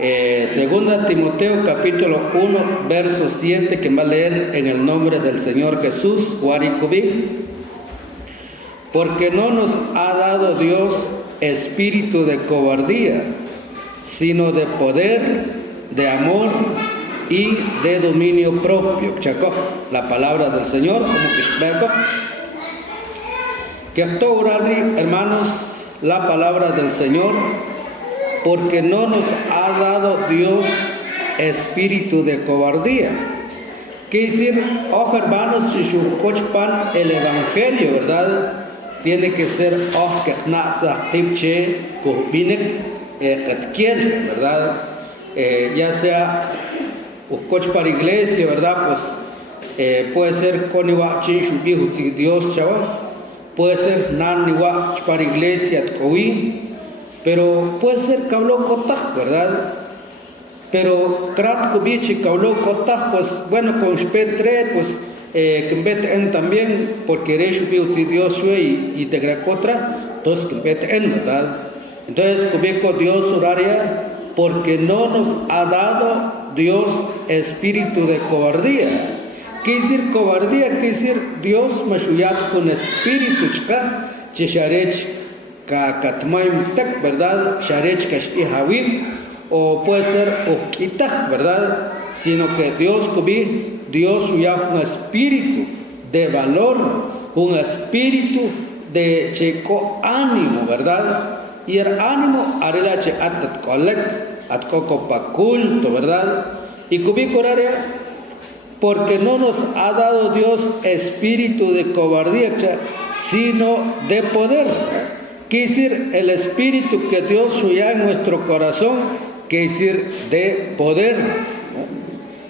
Segunda Timoteo capítulo 1 verso 7, que va a leer en el nombre del Señor Jesús, Guaricubí. Porque no nos ha dado Dios espíritu de cobardía, sino de poder, de amor y de dominio propio. Chaco, la palabra del Señor, como que hermanos, la palabra del Señor, porque no nos ha dado Dios espíritu de cobardía. ¿Qué decir? Oh, hermanos, si pan el evangelio, ¿verdad? Tiene que ser ¿verdad? Ya sea para iglesia, ¿verdad? Pues puede ser con Dios, chaval. Puede ser para iglesia, pero puede ser ¿verdad? Pero pues bueno, con pues que también, porque eres Dios y te gracotra, entonces que ¿verdad? Entonces, como Dios horaria, porque no nos ha dado Dios espíritu de cobardía. ¿Qué decir cobardía? ¿Qué decir Dios me ayuda con espíritu chisharech katmaim tak, ¿verdad? Sharech kashtihavim, o puede ser okitaj, ¿verdad? Sino que Dios ya un espíritu de valor, un espíritu de checo ánimo, ¿verdad? Y el ánimo hará che atat colec, at coco pa culto, ¿verdad? Y cubicoraria, porque no nos ha dado Dios espíritu de cobardía, sino de poder. Quiere decir el espíritu que Dios suya en nuestro corazón, quiere decir de poder.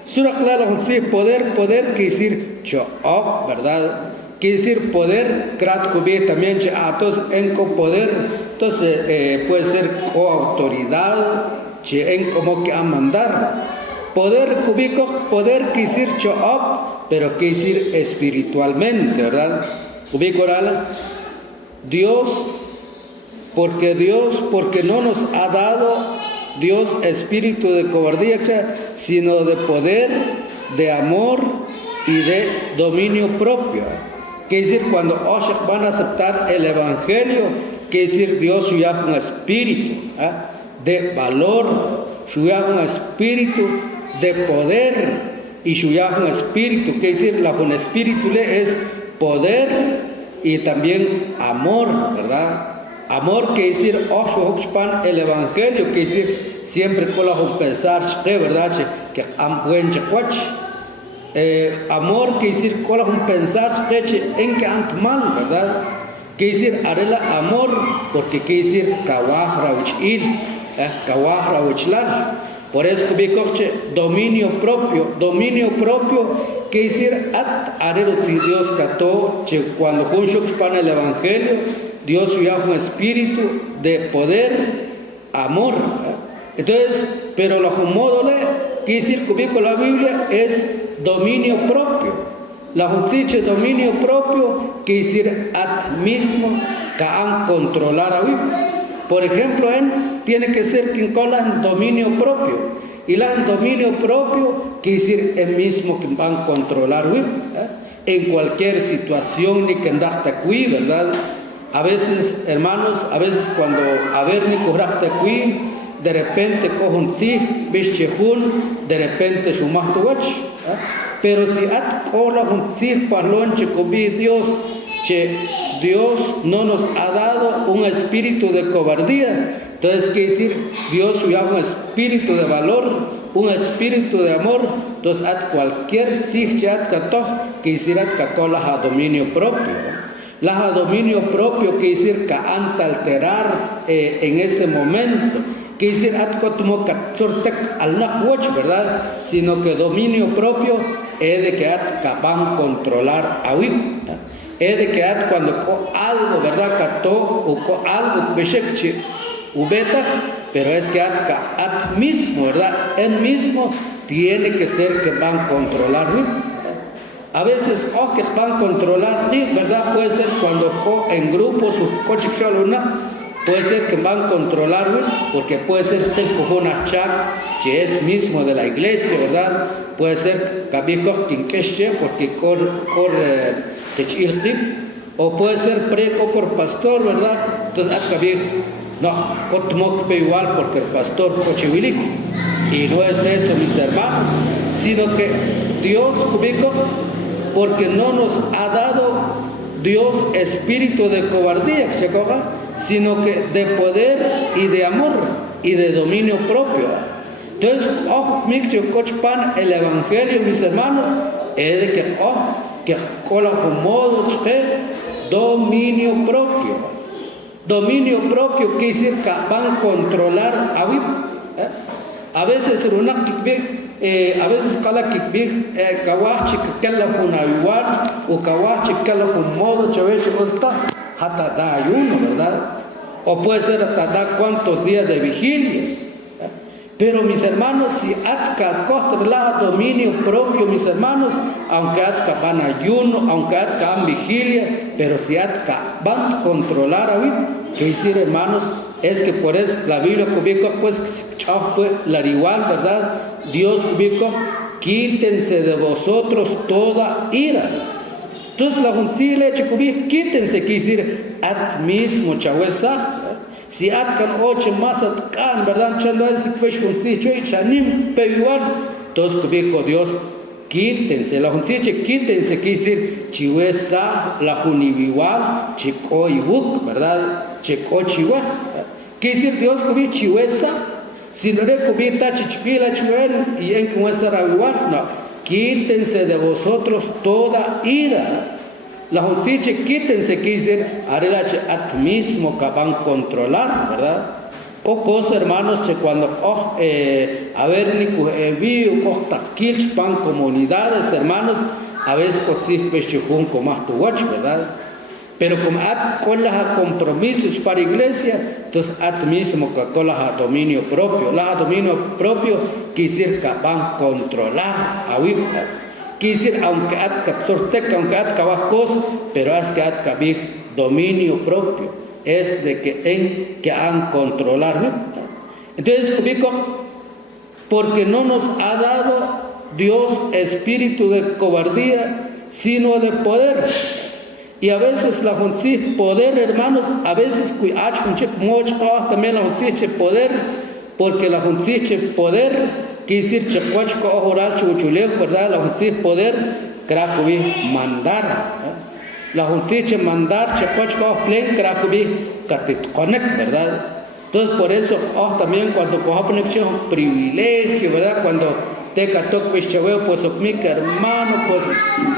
Sura claro, sí, poder, quiere decir cho'op, ¿verdad? Quiere decir poder, krat kubi también, entonces en con poder, entonces puede ser coautoridad, en como que a mandar. Poder cubico, poder quiere decir cho'op, pero quiere decir espiritualmente, ¿verdad? Cubico oral, Dios, porque no nos ha dado Dios espíritu de cobardía, sino de poder, de amor y de dominio propio. Quiere decir, cuando van a aceptar el evangelio, quiere decir Dios ya un espíritu de valor, ya un espíritu de poder y ya un espíritu, quiere decir, un espíritu es poder y también amor, ¿verdad? Amor quiere decir, el evangelio quiere decir, siempre con la pensar, ¿verdad? Que buen amor quiere decir, con la pensar, en que ant mal, ¿verdad? Quiere decir, arela amor, porque quiere decir, kawahra uchil, kawahra uchlan. Por eso dominio propio quiere decir, arelo si Dios cató, cuando juntos el evangelio, Dios ya un espíritu de poder, amor. Entonces, pero lo modo quiere decir que la Biblia es dominio propio. La justicia dominio propio quiere decir at mismo que han controlar a Biblia. Por ejemplo, tiene que ser quien cola en dominio propio. Y la en dominio propio quiere decir el mismo que van a controlar a Biblia. En cualquier situación ni que andaste aquí, ¿verdad? A veces, hermanos, cuando ni corrapte aquí, de repente cojon sí, bischehun, de repente shumahtuach. Pero si at cola un sí parlonche cobi Dios no nos ha dado un espíritu de cobardía. Entonces, quiere decir, Dios ya un espíritu de valor, un espíritu de amor. Entonces, at cualquier sí chat catoj, que hiciera cacola a dominio propio. La dominio propio quiere decir que ante alterar en ese momento, quiere decir ¿verdad? Sino que dominio propio es de que van a controlar a Wim. Es de que cuando algo, ¿verdad? Cató o algo ubeta, pero es que mismo, ¿verdad? Él mismo tiene que ser que van a controlar Wim. A veces, que van a controlar, ¿verdad? Puede ser cuando en grupos, puede ser que van a controlar, porque puede ser una chat que es mismo de la iglesia, ¿verdad? Puede ser porque corre o puede ser preco por pastor, ¿verdad? Entonces, no, igual porque el pastor cochihuilic. Y no es eso, mis hermanos, sino que Dios, porque no nos ha dado Dios espíritu de cobardía, sino que de poder y de amor y de dominio propio. Entonces, el evangelio, mis hermanos, es de que modo dominio propio. Dominio propio quiere decir que van a controlar a Wip. A veces a veces cada kawachi que la una igual o kawachi que la un modo chavez está hasta da ayuno, ¿verdad? O puede ser hasta da cuántos días de vigilias. Pero mis hermanos, si atka controla dominio propio, mis hermanos, aunque atka van ayuno, aunque atka van vigilia, pero si atka van a controlar a Wip, que decir, hermanos, es que por eso la Biblia pues la igual, ¿verdad? Dios quítense de vosotros toda ira. Entonces la juncile quítense, quiere decir, at mismo chahuesa. Si atkan ocho más atkan, ¿verdad? Chando es que chanim peyuan. Entonces Dios quítense, la junciche quítense, quiere decir, chihuesa la juniviwal, chicoibuk, ¿verdad? Chicochiwa. Quiere decir Dios chihuesa, si no le cubita chichpila chuen y en que muestra igual, no. Quítense de vosotros toda ira. La justicia quítense, quiere decir, harela at mismo que van a controlar, ¿verdad? O cosas, hermanos, que cuando a ver ni vi o pan comunidades, hermanos, a veces con más tu watch, ¿verdad? Pero como con los compromisos para iglesia, entonces mismo que con los dominio propio. Los dominio propio quiere decir que van a controlar a Wipta. Quiere decir, aunque pero es que dominio propio. Es de que han controlar. Entonces, porque no nos ha dado Dios espíritu de cobardía, sino de poder. Y a veces la justicia, poder, hermanos, a veces también la justicia poder, porque la justicia poder, quiere decir, ¿verdad? La justicia poder, mandar. La justicia mandar, ¿verdad? Entonces, por eso, también cuando un privilegio, ¿verdad? Cuando te católico pues hermano, pues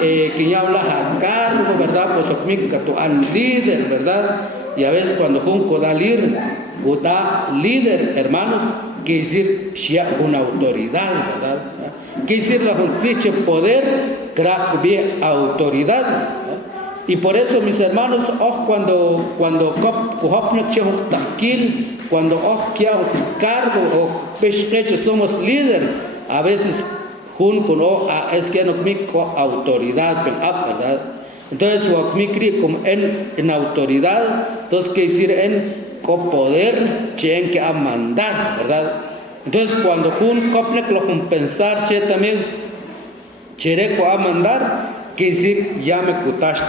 que ya hablas a cargo, ¿verdad? Pues tu líder, ¿verdad? Y a veces cuando junco da líder, hermanos, quiere decir una autoridad, ¿verdad? Quiere decir la justicia poder, bien autoridad. Y por eso, mis hermanos, cuando cargo o somos líder, a veces es que no mico autoridad, ¿verdad? Entonces, como en autoridad, entonces quiere decir en poder, en que a mandar, ¿verdad? Entonces, cuando lo pensar, también, chereco a mandar, quiere decir, ya me cutash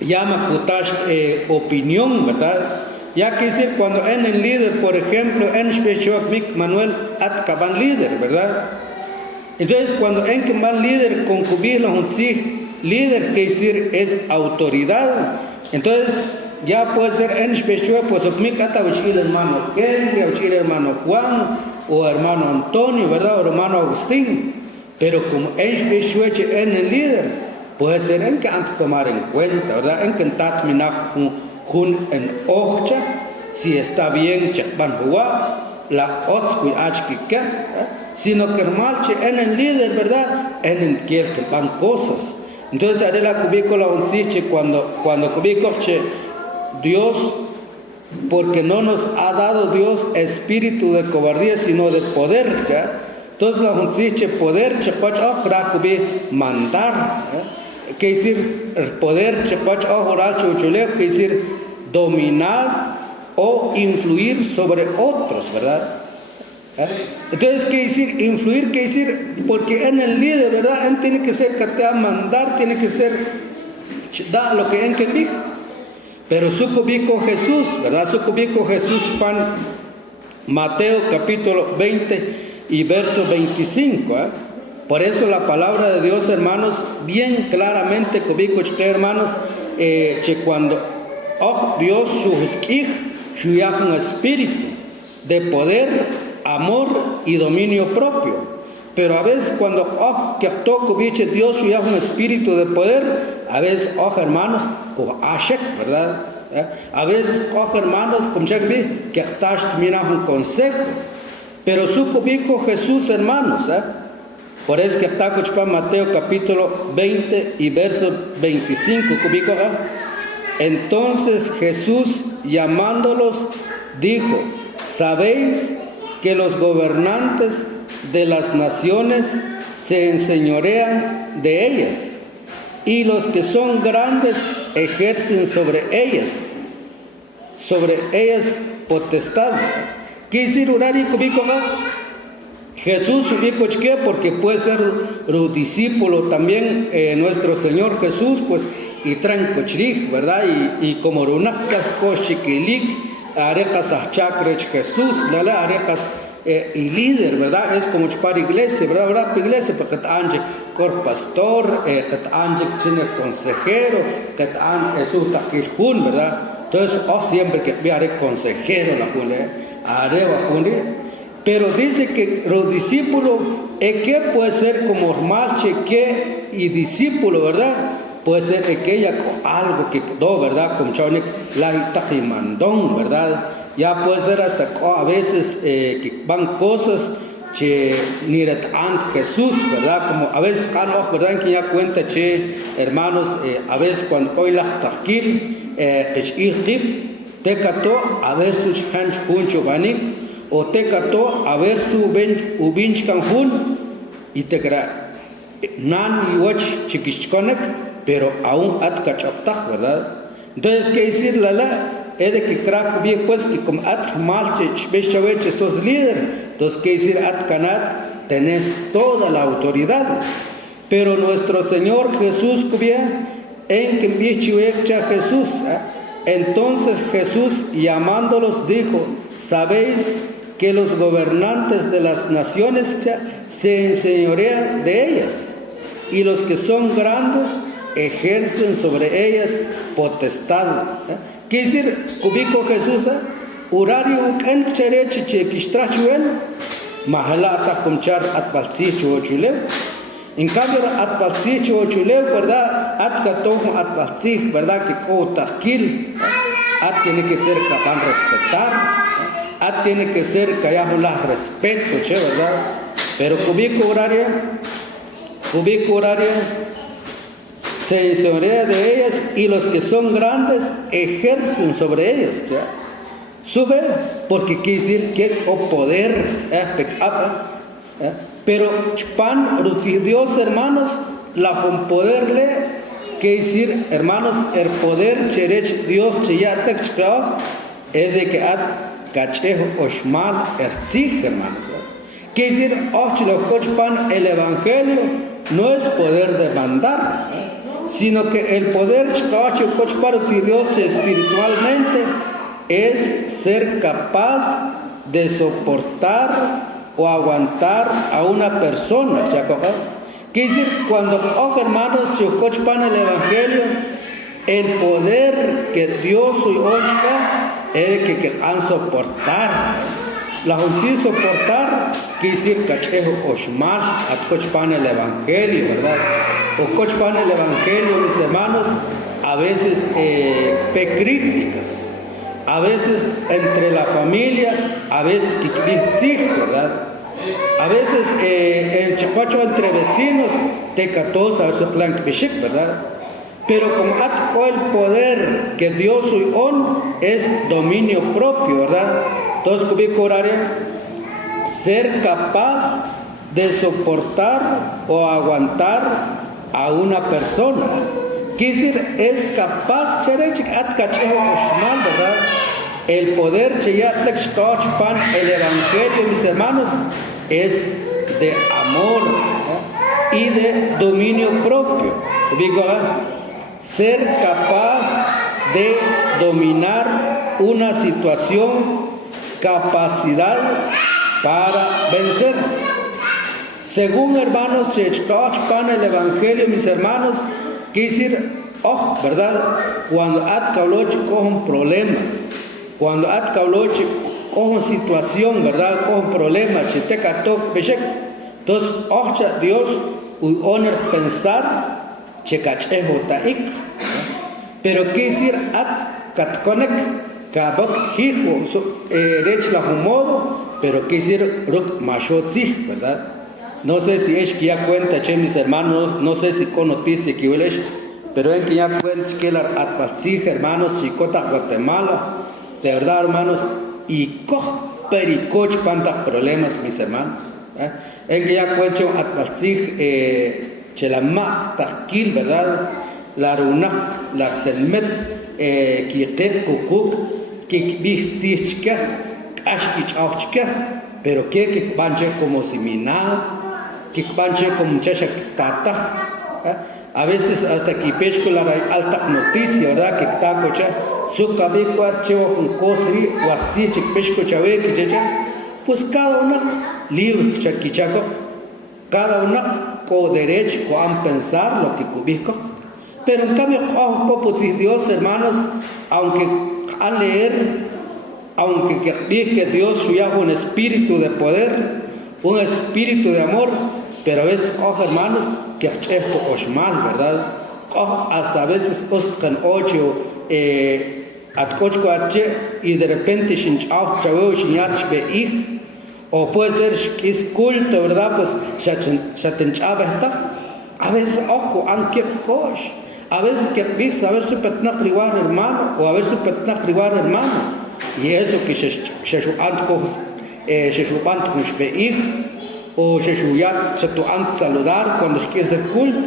ya me cutash opinión, ¿verdad? Ya quiere decir, cuando en el líder, por ejemplo, en Manuel Atcaban líder, ¿verdad? Entonces, cuando en que van líder concubir un líder, quiere decir, es autoridad. Entonces, ya puede ser en especial, pues, el hermano Henry, el hermano Juan, o hermano Antonio, ¿verdad? O hermano Agustín. Pero como en especial en el líder, puede ser en que han de tomar en cuenta, ¿verdad? En que en ocha, si está bien, van jugar, la sino que en el líder, ¿verdad? En el que van cosas. Entonces, haré la cubícola cuando Dios, porque no nos ha dado Dios espíritu de cobardía, sino de poder, ¿ya? Entonces, la justicia poder, mandar, que decir, el poder, que decir, dominar o influir sobre otros, ¿verdad? Entonces, ¿qué decir? Influir, ¿qué decir? Porque en el líder, ¿verdad? Él tiene que ser que te va a mandar, tiene que ser da lo que él que dijo. Pero su cubico Jesús, ¿verdad? Su cubico Jesús, pan Mateo capítulo 20 y verso 25, ¿eh? Por eso la palabra de Dios, hermanos, bien claramente, cubico, hermanos, que cuando Dios su un espíritu de poder, amor y dominio propio. Pero a veces cuando que Dios su un espíritu de poder, a veces hermanos, ¿verdad? A veces hermanos, como que mira un consejo. Pero su cubico Jesús, hermanos, por eso que está en Mateo capítulo 20 y verso 25, cubico, entonces Jesús llamándolos dijo: ¿sabéis que los gobernantes de las naciones se enseñorean de ellas, y los que son grandes ejercen sobre ellas potestad? ¿Qué decir urari cubico? Jesús ubico ¿qué? Porque puede ser un discípulo también, nuestro Señor Jesús, pues, y trancochrig, ¿verdad? Y como runacas cochiquilik, arejas a chacrech Jesús, ¿verdad? Arejas y líder, ¿verdad? Es como para iglesia, ¿verdad? ¿Verdad? Iglesia, porque te anje cor pastor, que te anje tiene consejero, que te anje Jesús taquilhun, ¿verdad? Entonces, siempre que me haré consejero la june, haré bajune. Pero dice que los discípulos, que puede ser como marche que y discípulo, ¿verdad? Puede ser que ella algo que do, ¿verdad? Como chaunik la mandón, ¿verdad? Ya puede ser hasta a veces que van cosas que ni Jesús, ¿verdad? Como a veces, ¿verdad? Que ya cuenta, che, hermanos, a veces cuando hoy la taquil, te cató, a veces hanch puncho banik, o te cató, a ver su ubinch canjun, y te crea, nan y watch chiquichconek, pero aún at cachoptaj, ¿verdad? Entonces, ¿qué decir la? Es de que crack bien pues que como at malche bechaveche sos líder, entonces qué decir at canat tenés toda la autoridad. Pero nuestro Señor Jesús cubía en que bichuecha Jesús, entonces Jesús llamándolos dijo: ¿sabéis que los gobernantes de las naciones se enseñorean de ellas, y los que son grandes ejercen sobre ellas potestad? ¿Qué decir? Cubico Jesús, horario can chereche chequistrachuel, mahalata comchar atbalcicho ochuleu. En cambio, atbalcicho ochuleu, ¿verdad? Atcatojo atbalcich, ¿verdad? Que cotaquil, tiene que ser capaz de respetar, tiene que ser que haya un respeto, ¿verdad? Pero cubico horario, se enseñorea de ellas, y los que son grandes ejercen sobre ellas. ¿Ya? Sube, porque quiere decir que poder, pero pan, Dios, hermanos, la con poderle, quiere decir, hermanos, el poder cherech Dios es de que cachejo oshmal erzig, hermanos. Quiere decir, pan, el evangelio no es poder de mandar, sino que el poder de Dios espiritualmente es ser capaz de soportar o aguantar a una persona. Quiere decir, cuando, hermanos, pan el evangelio, el poder que Dios es que han soportar. La justicia soportar, quiere decir cachejo oshmal, atcochpan el evangelio, ¿verdad? O cochpan el evangelio, mis hermanos, a veces críticas, a veces entre la familia, a veces ¿verdad? A veces el chapacho entre vecinos, tecatos, a veces plan ¿verdad? Pero como el poder que Dios es dominio propio, ¿verdad? Entonces, cubico horario, ser capaz de soportar o aguantar a una persona. Quiere decir, es capaz, ¿verdad? El poder, el evangelio, mis hermanos, es de amor, ¿no? Y de dominio propio. Digo, ser capaz de dominar una situación, capacidad para vencer. Según hermanos, el evangelio, mis hermanos, quiere decir, ¿verdad? Cuando Atcauloche coge un problema, cuando Atcauloche coge una situación, ¿verdad? Coge un problema, entonces, Dios, honor pensar, pero quiere decir, Atcatconek, Kabok, Hijo, Rech la Humodo, pero quiere decir, Ruk Machotzich, ¿verdad? No sé si es que ya cuenta, mis hermanos, no sé si con noticia que huele, pero es que ya cuenta que la Atpatzij, hermanos, Chicota, Guatemala, de verdad, hermanos, y coch pericoch pantas problemas, mis hermanos. Es que ya cuenta Atpatzij, Chelamak, Tajkil, ¿verdad? La Runak, la Telmet, Kietet, Kukuk, Kikbich, Ashkich, Ochka, pero que van como si mi nada. Que panche como muchacha tata, a veces hasta que pesco la alta noticia, ¿verdad? Que está cocha, su cabecua cheo con cosri, o así que pesco chave que ya, pues cada una libre chaquichaco, cada una con derecho a pensar lo que cubico, pero en cambio, pues Dios, hermanos, aunque al leer, aunque que Dios suya un espíritu de poder, un espíritu de amor, pero a veces, hermanos, que esto os mal, ¿verdad? Hasta a veces ostran ocho, y de repente o puede ser que es culto, ¿verdad? Pues a veces a veces que dice, a ver su petnach riwan hermano, o a ver su petnach riwan hermano, y eso que se o se saludar cuando se quiere culto.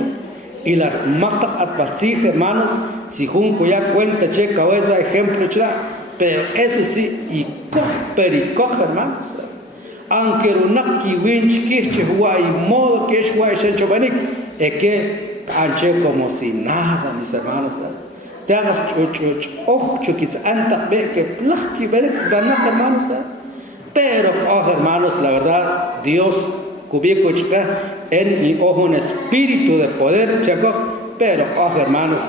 Y la mata atpatzij, hermanos, si junco ya cuenta, checa o ese ejemplo, pero eso sí, y pericoja, hermanos. Aunque una kiwinch kirche huay modo que es huay sencho banik, es que anche como si nada, mis hermanos. Te hagas chuquitz anta ve que plaki banik ganas, hermanos. Pero, hermanos, la verdad, Dios cubico en mi ojo un espíritu de poder, pero, hermanos,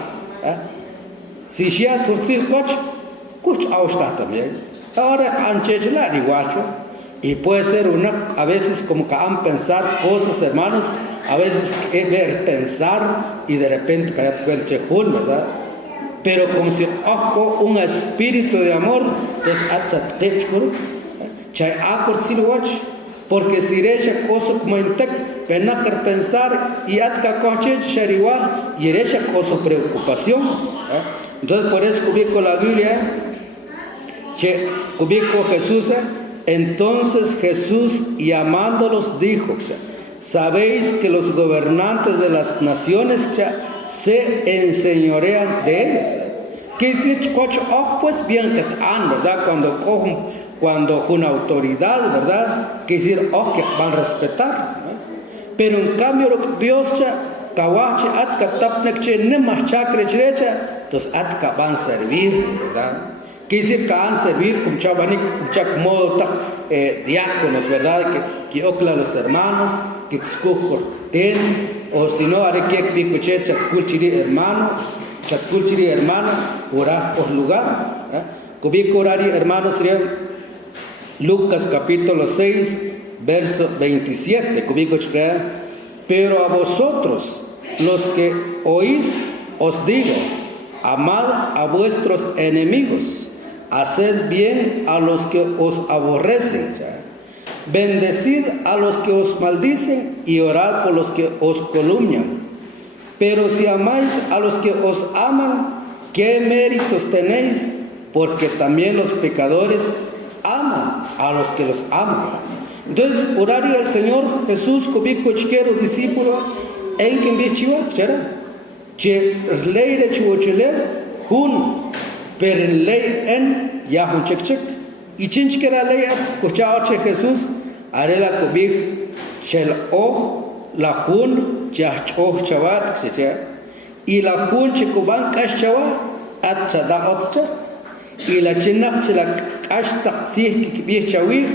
si ya turcir kuch austa también. Ahora anchechla iguacho, y puede ser a veces como que han pensar cosas, hermanos, a veces es ver pensar y de repente caer cuenta, ¿verdad? Pero como si un espíritu de amor, es atzatechkur, porque si recha cosa como intek, penacar pensar y atka coche igual y recha cosa preocupación. Entonces por eso ubico la Biblia, ubico Jesús. Entonces Jesús llamándolos dijo, sabéis que los gobernantes de las naciones se enseñorean de ellos. Que si pues bien que ¿verdad? Cuando una autoridad, ¿verdad? Que decir, que van a respetar. Pero en cambio, Dios kawache atka tapnekche nemas chakre cherecha, entonces atka van a servir, ¿verdad? Que decir que van a servir como chabanik, como modo diáconos, ¿verdad? Que ocla los hermanos, que ten, o si no, haré que dijo chatkulchiri hermano, ora por lugar, cubico horario hermano sería Lucas capítulo 6, verso 27, pero a vosotros, los que oís, os digo, amad a vuestros enemigos, haced bien a los que os aborrecen, bendecid a los que os maldicen y orad por los que os calumnian. Pero si amáis a los que os aman, ¿qué méritos tenéis? Porque también los pecadores aman a los que los aman. Entonces, horario del Señor Jesús, cubico chiquero, discípulo, en quien bichiwa, chera, che ley de chuochele, hun, per ley en yahun chek, y chinch que la ley, cuchao che Jesús, arela cobij, shel oh, la hun, chach chavat, y la hun chekuban kash chavat, at chada otcha, y la china chila kashta si kibih chawih,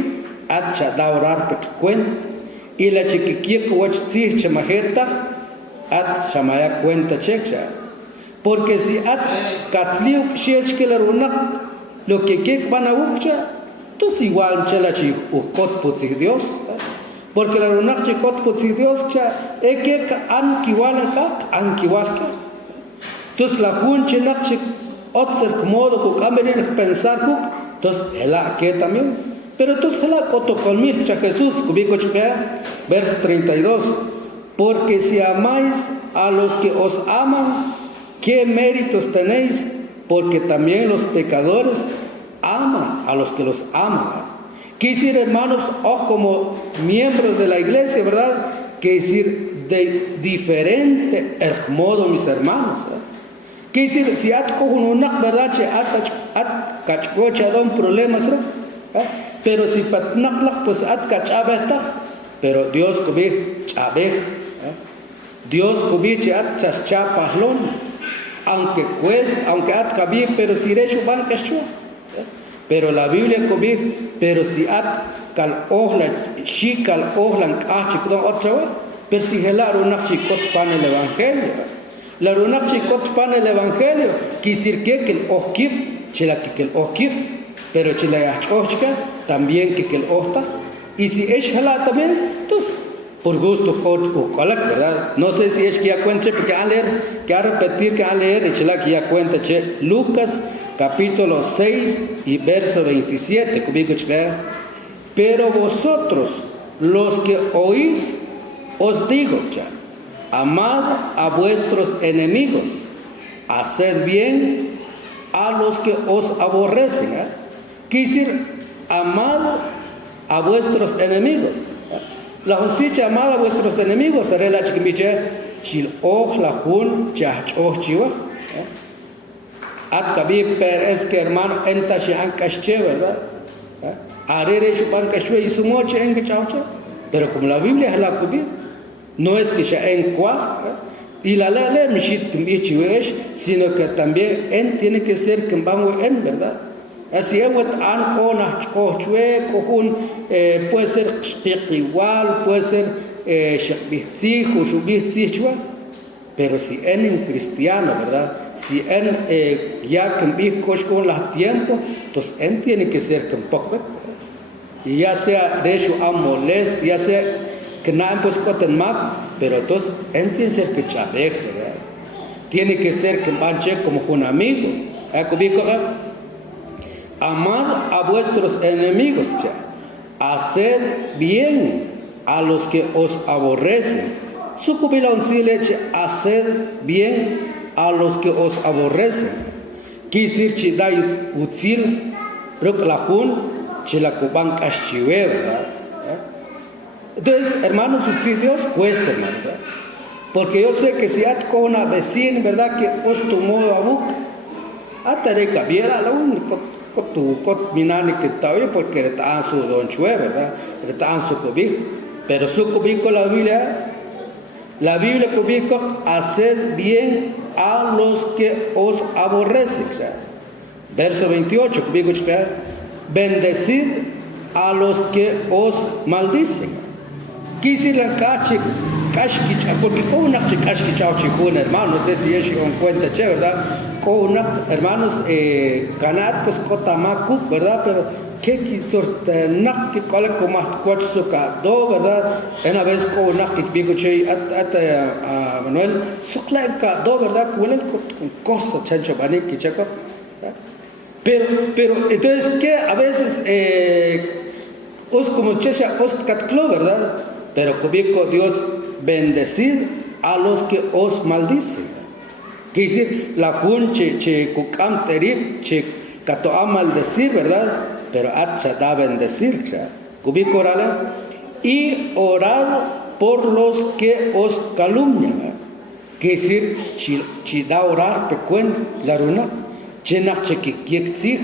at chada orar pekuen, y la chiquiquiek wach si chamajeta, at chamaya cuenta checha. Porque si at katzliu shiech que la runa, lo que kek van a ucha, entonces igual chela chi ukot putzig Dios. Porque la runa chikot putzig Dios cha, ekek an kiwalaka, an kiwalka. Entonces la jun chenak chik otzer modo ku kamerin pensar ku, entonces ela que también. Pero entonces ela koto colmir cha Jesús, kubico chukea, verso 32. Porque si amáis a los que os aman, ¿qué méritos tenéis? Porque también los pecadores aman a los que los aman. Quiere decir, hermanos, como miembros de la iglesia, ¿verdad? Quiere decir, de diferente modo, mis hermanos. Quiere decir, si at una verdad, at cachcocha don problemas, pero si patnak pues at cachabeta, pero Dios cubir chabej, Dios cubir chat chaschapahlon, aunque cuesta, aunque at cabir, pero si recho van cachua. Pero la Biblia cubir, pero si at cal ohla, shi cal ohlan kachik don otchawa, pero si helar unak chikot pan el evangelio. La runak chikot pan el evangelio, quisir que el ohkip, chila que el ohkip, pero chila yachkochka, también que el ohta. Y si es hala también, entonces, por gusto, ¿verdad? No sé si es que ya cuenta, porque a leer, que a repetir, que a leer, y chila que ya cuenta, che, Lucas, capítulo 6 y verso 27, pero vosotros, los que oís, os digo, cha, amad a vuestros enemigos, haced bien a los que os aborrecen. Quiere decir, amad a vuestros enemigos. La justicia, amad a vuestros enemigos, será la chiquimiche, chil och la jun, chach och chiva. At kabi per es que hermano enta shi ankashche, ¿verdad? Arere shupan kashwe y sumoche enkachauche. Pero como la Biblia es la cubi, no es que sea en cuaj, y la ley mishit kimbichiwesh, sino que también en tiene que ser kimbango en, ¿verdad? Así es, an kona chkochwe, kohun, puede ser igual, puede ser shakbihtzich o shubihtzich, pero si en un cristiano, ¿verdad? Si en ya kimbih kosh con los tiempos, entonces en tiene que ser kimpoc, y ya sea de hecho a molest, ya sea que nada pues coten map, pero entonces en tiene que ser que chabej, ¿verdad? Tiene que ser que manche como un amigo, amad a vuestros enemigos, haced bien a los que os aborrecen. Sucubilon sileche, haced bien a los que os aborrecen. Quisir chidai utzil, roklahun, chilacuban caschive, ¿verdad? Entonces, hermanos, subsidios cuesta, hermanos, ¿verdad? Porque yo sé que si hay con una vecina, ¿verdad? Que os tomó a boca, hasta de cabiera, la única tu cot minani que todavía porque está su don chue, ¿verdad? Está su cobijo. Pero su cobijo la Biblia cobijo, haced bien a los que os aborrecen. ¿Sabes? Verso 28, cobijo, bendecid a los que os maldicen. Quisi la cashkicha, porque con una cashkicha o hermano, no sé si es un cuenta che, ¿verdad? Con una, hermanos, ganar pues cotamacu, ¿verdad? Pero que quisortenak que cola como cuatsuka do, ¿verdad? Una vez con una que digo che a Manuel, sucla do, ¿verdad? Cuelen con cosa chancho bani que checo. Pero entonces que a veces os como checha os catclo, ¿verdad? Pero cubico Dios bendecir a los que os maldicen. Quiere decir, la junche che kukam terip che kato a maldecir, ¿verdad? Pero hacha da bendecir, cubico orale y orad por los que os calumnian. Que decir, si da orar, pecuén, la runa, chenach che que quiexig,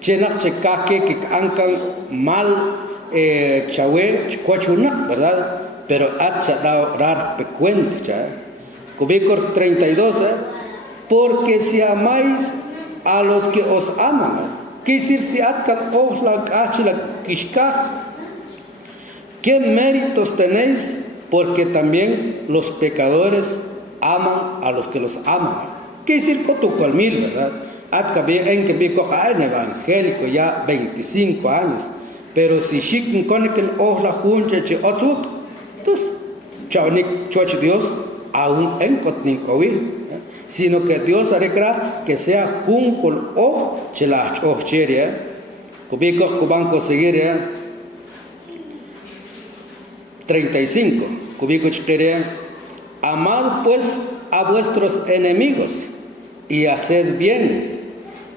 chenach che que ancan mal, chahue, chicuachuna, ¿verdad? Pero hacha da orar, pecuén, ya. Cubícor 32, porque si amáis a los que os aman, que decir, si atcan os la la kishkaj, ¿qué méritos tenéis? Porque también los pecadores aman a los que los aman. ¿Qué decir cotucualmil, verdad? Atca bien en que vico en evangélico ya 25 años, pero si chicken con que os la juncha che otuk, entonces chaunik choch Dios aún en cotnicowi, sino que Dios hará que sea jun con o chela o cheria, cubico cubanco seguir 35, cubico cheria. Amad pues a vuestros enemigos y haced bien,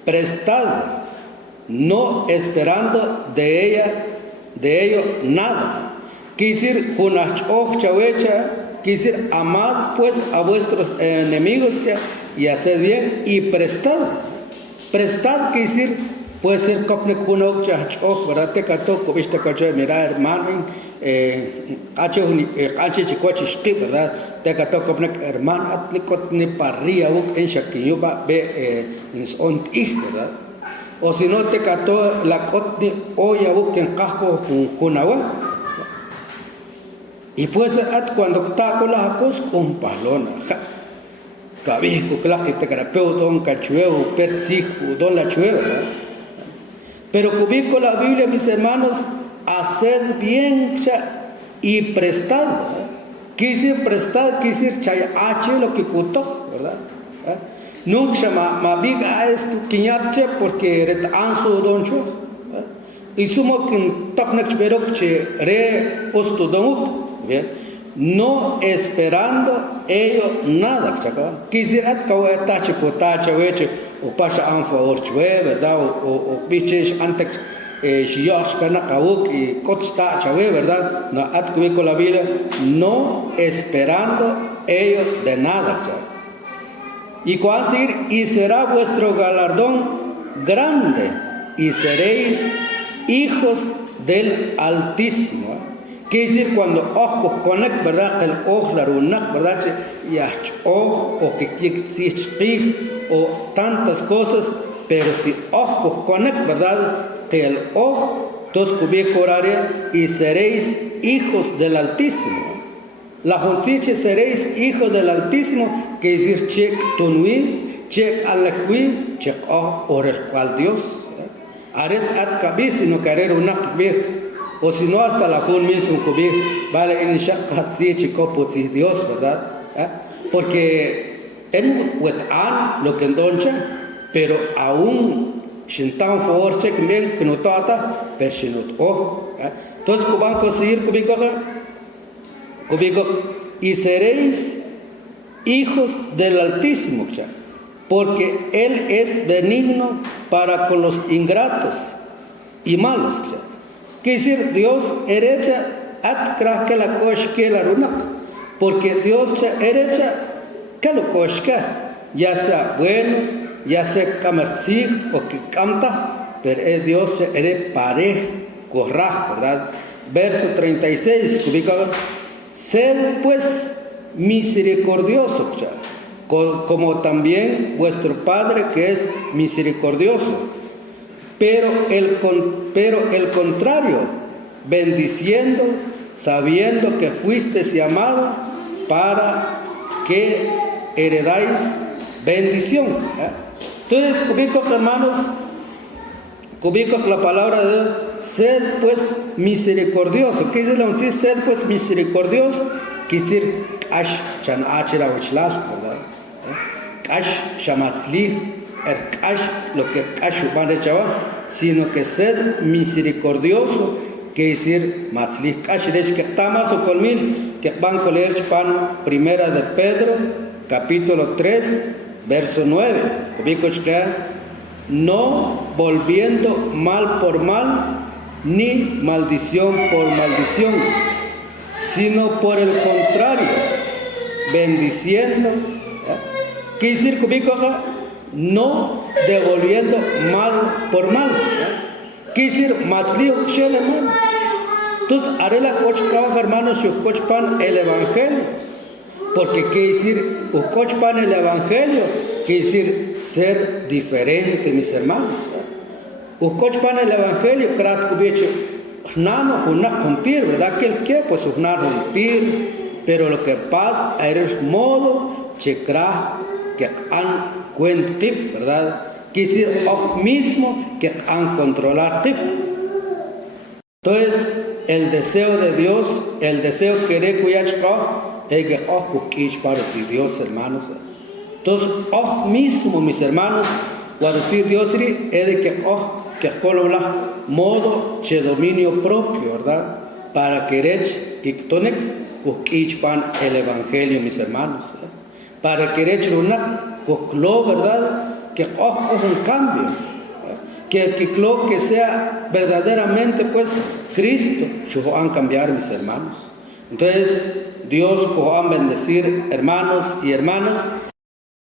prestad, no esperando de ello nada. Quisir quisir amad pues a vuestros enemigos y haced bien y prestad. Prestad quisir puede ser copne kunok chachok, ¿verdad? Te cato cobista cacho mira hermano H chicochi shki, ¿verdad? Te cato copne hermano atnicot ni parria uk en shakiyoba be nis ont ich, ¿verdad? O si no te cato la cotni oya uk en casco junawa. Y pues cuando está con las cosas con palona. Cabico, claro que te carapeo don cachueo, persijo, don la chueva, ¿verdad? Pero cubico la Biblia, mis hermanos, hacer bien y prestar. Quisir prestar, quisir chaya h lo que cutó, ¿verdad? Nunca me diga esto quiñache porque ret anso doncho. Y sumo que tocnach pero que re ostudamut, ¿bien? No esperando ello nada, chaca. Quisiera que hoy tache potache, weche, o pasha anfa orchwe, ¿verdad? O biches antes shiosh kana kauk y kotsta chawe, ¿verdad? No atkubi con la vida, no esperando ello de nada, chaca. Y cuál decir, y será vuestro galardón grande, y seréis hijos del Altísimo. Quiere decir cuando ojos conect, ¿verdad? El ojo la runak, ¿verdad? Y ojo o que quiere o tantas cosas, pero si ojos conect, ¿verdad? Que el ojo, todos cubiertos horaria y seréis hijos del Altísimo. La jonciche seréis hijos del Altísimo, que decir chek tunui, chek alekui, chek ojo por el cual Dios. Aret at kabis, sino que arer unak bir. O si no, hasta la jun mismo cubir, vale, en shakatsi chikoputsi, Dios, ¿verdad? Porque en wetan lo que endoncha, pero aún shintan favor check bien que no tata, pero shinut o. Entonces, cuban conseguir cubico, y seréis hijos del Altísimo, porque Él es benigno para con los ingratos y malos, Quiere decir, Dios herecha atkra que la koshke la runak, porque Dios herecha que lo koshka, ya sea buenos, ya sea kamertzig o que canta, pero es Dios ere parej, corraj, ¿verdad? Verso 36, sed pues misericordioso, como también vuestro Padre que es misericordioso. Pero el contrario, bendiciendo, sabiendo que fuisteis llamados para que heredáis bendición. Entonces, cubicos hermanos, cubicos la palabra de sed pues misericordioso. ¿Qué dice sed pues misericordioso? Quiere decir, ash chan achira uchlal, ¿verdad? Ash shamatzli. Lo que sino que ser misericordioso, que decir matzlich que está más o colmil, que van a leer primera de Pedro, capítulo 3, verso 9, no volviendo mal por mal, ni maldición por maldición, sino por el contrario, bendiciendo. Quiere decir que no devolviendo mal por mal. Quiere decir, matzliyo kshen, hermano. Entonces, haré la cochpa, hermanos, yo cochpan el evangelio. Porque quiere decir, cochpan el evangelio, quiere decir ser diferente, mis hermanos. Cochpan el evangelio, krat kubiche, nano, una contir, ¿verdad? Que el que, pues, una romper, pero lo que pasa es modo, chekra, que han cuentip, ¿verdad? Quiere decir, mismo que han controlar tip. Entonces, el deseo de Dios, el deseo que de kuyachka, es que para Dios, hermanos. Entonces, mismo, mis hermanos, cuando Dios es de que coloca modo de dominio propio, ¿verdad? Para querer que tonek el evangelio, mis hermanos. Para querer una ¿verdad? Que un cambio. Que sea verdaderamente, pues, Cristo, yo han cambiar, mis hermanos. Entonces, Dios va a bendecir, hermanos y hermanas,